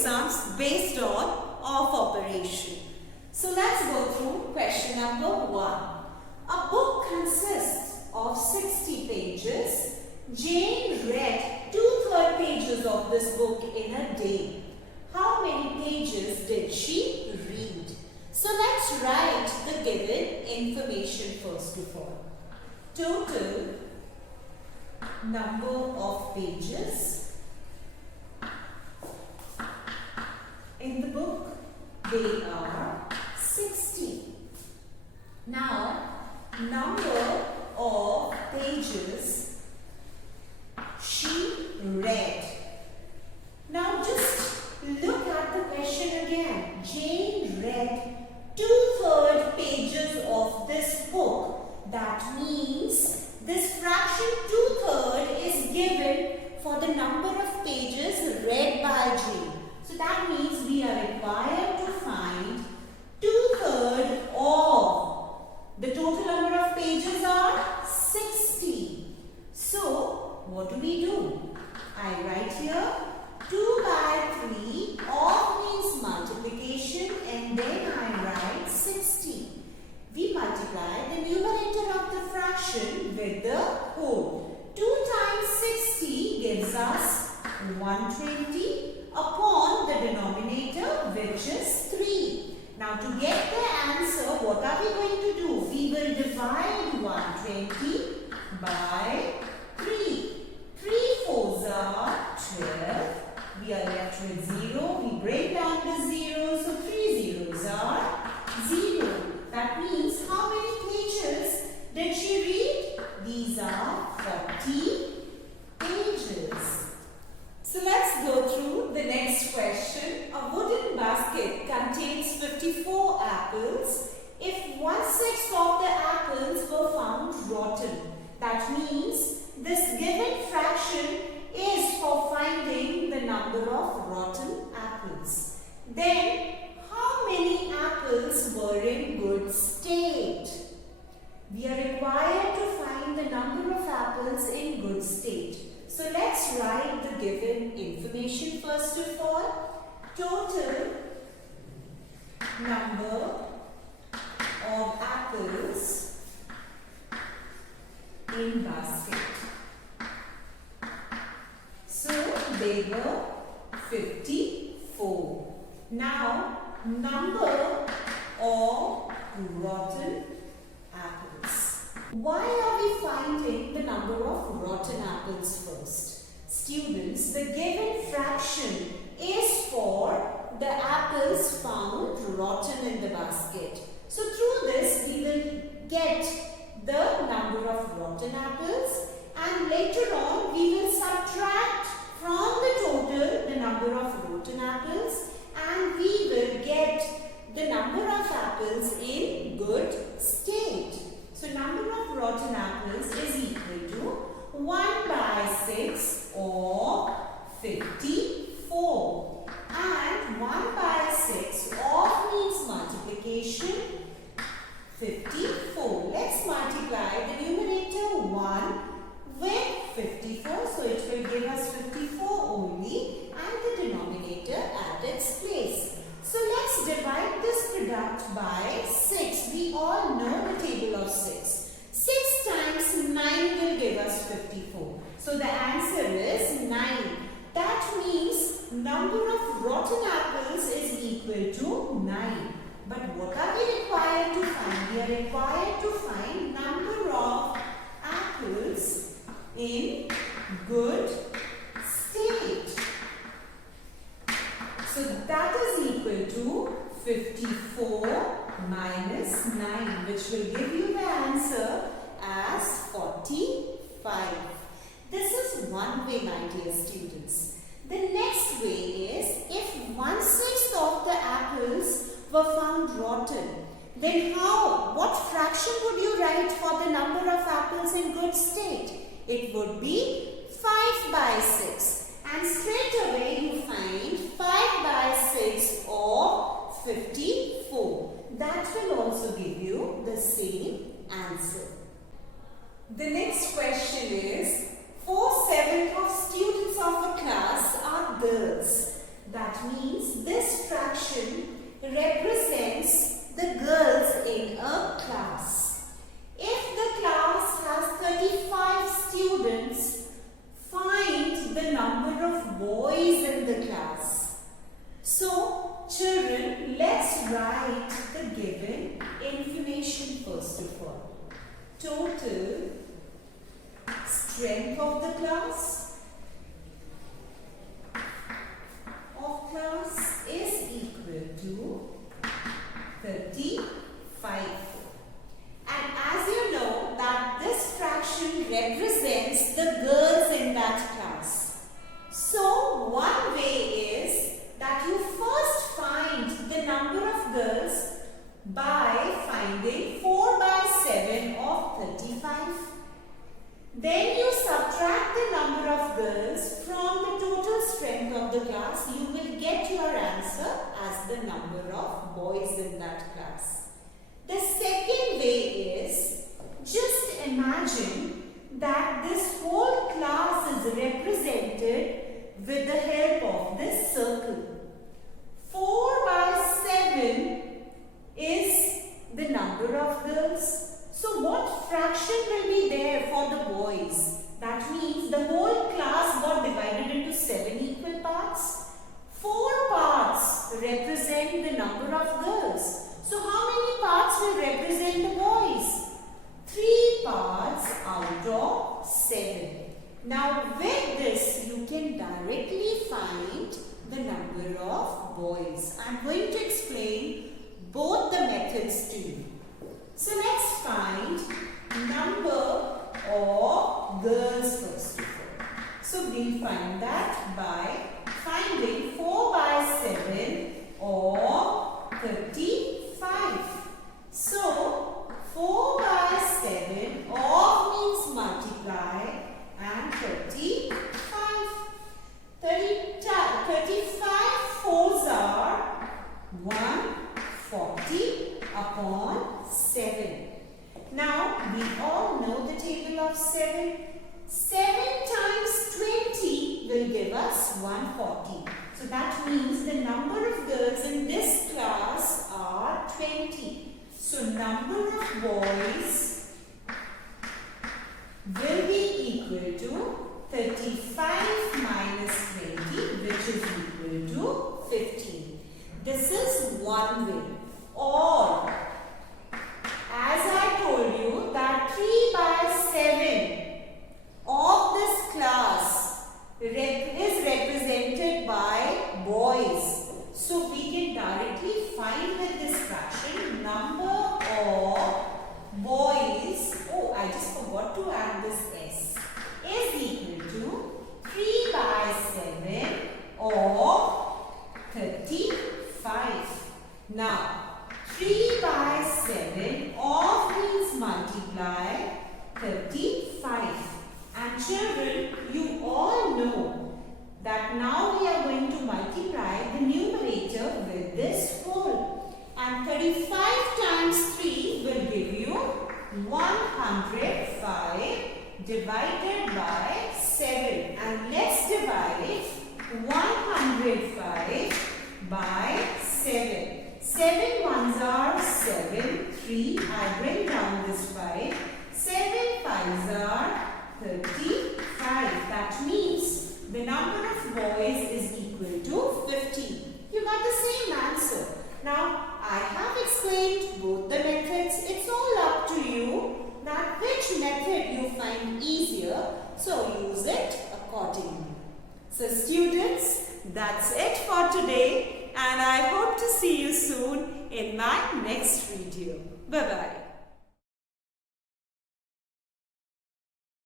exams based on of operation. So let's go through question number 1. A book consists of 60 pages. Jane read 2/3 pages of this book in a day. How many pages did she read? So let's write the given information first of all. Total number of pages in the book, they are 60. Now, number of pages she read. Now just look at the question again. Jane read 2/3 pages of this book. That means this fraction 2/3 is given for the number of pages read by Jane. So that means we are required to find 2/3 of the total number of pages are 60. So what do? I write here 2 by 3 of means multiplication and then I write 60. We multiply the numerator of the fraction with the whole. 2 times 60 gives us 120 upon the denominator which is 3. Now to get the answer, what are we going to do? We will divide 120 by 3. 3 fours are 12. We are left with 0. We break down the 0. So 3 zeros are 0. That means how many pages did she read? These are 40 pages. So let's go through the next question. A wooden basket contains 54 apples. If 1/6 of the apples were found rotten, that means this given fraction is for finding the number of rotten apples. Then how many apples were in good state? We are required to find the number of apples in good state. So let's write the given information first of all. Total number of apples in basket. So they were 54. Now number of rotten apples. Why are we finding the number of rotten apples first? Students, the given fraction is for the apples found rotten in the basket. So through this we will get the number of rotten apples and later on we will subtract from the total the number of rotten apples and we will get the number of apples in good state. So number of rotten apples is equal to 1 by 6 or 54. And 1 by 6 of means multiplication 54. Let's multiply the numerator 1 with 54. So it will give us 54 only and the denominator at its place. So let's divide this product by 6. We all know the table of 6. 6 times 9 will give us 54. So the answer is 9. That means number of rotten apples is equal to 9. But what are we required to find? We are required to find number of apples in good state. So that is equal to 54 minus 9, which will give you the answer as 45. This is one way, my dear students. The next way is if 1/6 of the apples were found rotten, then what fraction would you write for the number of apples in good state? It would be 5 by 6. And straight away you find 5 by 6 or 54. That will also give you the same answer. The next question is, 4/7 of students of a class are girls. That That means this fraction represents the girls in a class. If the class has 35 students, find the number of boys in the class. So, children, let's write the given information first of all. Total strength of the class is equal to 35. And as you know that this fraction represents the girls in that class. So one way is that you first find the number of girls by finding 4 by 7 of 35. Then you subtract the number of girls from the total strength of the class. You will get your answer as the number of boys in that class. The second way is, just imagine that this whole class is represented with the help of this circle. 4 by 7 is the number of girls. So what fraction will be there for the boys? That means the whole class got divided into 7 equal parts. 4 parts represent the number of girls. So how many parts will represent the boys? 3 parts out of 7. Now with this you can directly find the number of boys. I am going to explain both the methods to you. So let's find number of girls first of all. So we'll find that by finding 4 by 7 or 35. So 4 by 7 or means multiply and 35. 35 fours are 140 upon 7. Now we all know the table of 7. 7 times 20 will give us 140. So that means the number of girls in this class are 20. So number of boys will be equal to 35 minus 20, which is equal to 15. This is one way. Or, as I told you, that 3 by 7 of this class is represented by boys. So we can directly find with this fraction number of boys. Oh, I just forgot to add this s. Is equal to 3 by 7 or 35. Now, 3 by 7 of means multiply 35. And children, you all know that now we are going to multiply the numerator with this whole. And 35 times 3 will give you 105 divided by 7. And let's divide 105 by 7. 7 ones are 7. 3. I bring down this 5. 7 fives are 35. That means the number of boys is equal to 15. You got the same answer. Now, I have explained both the methods. It's all up to you that which method you find easier. So, use it accordingly. So, students, that's it for today. And I hope to see you soon in my next video. Bye-bye.